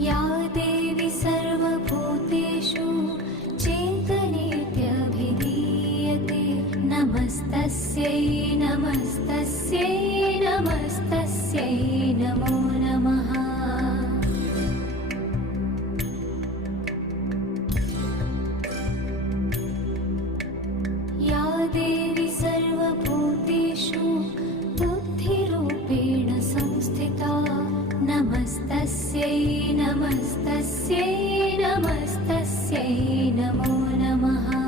या देवी सर्वभूतेषु चेतनेत्यभिधीयते नमस्तस्यै नमस्तस्यै नमस्तस्यै नमो नमः। या देवी सर्वभूतेषु बुद्धिरूपेण संस्थिता नमस्तस्यै नमस्तस्यै नमस्तस्यै नमो नमः।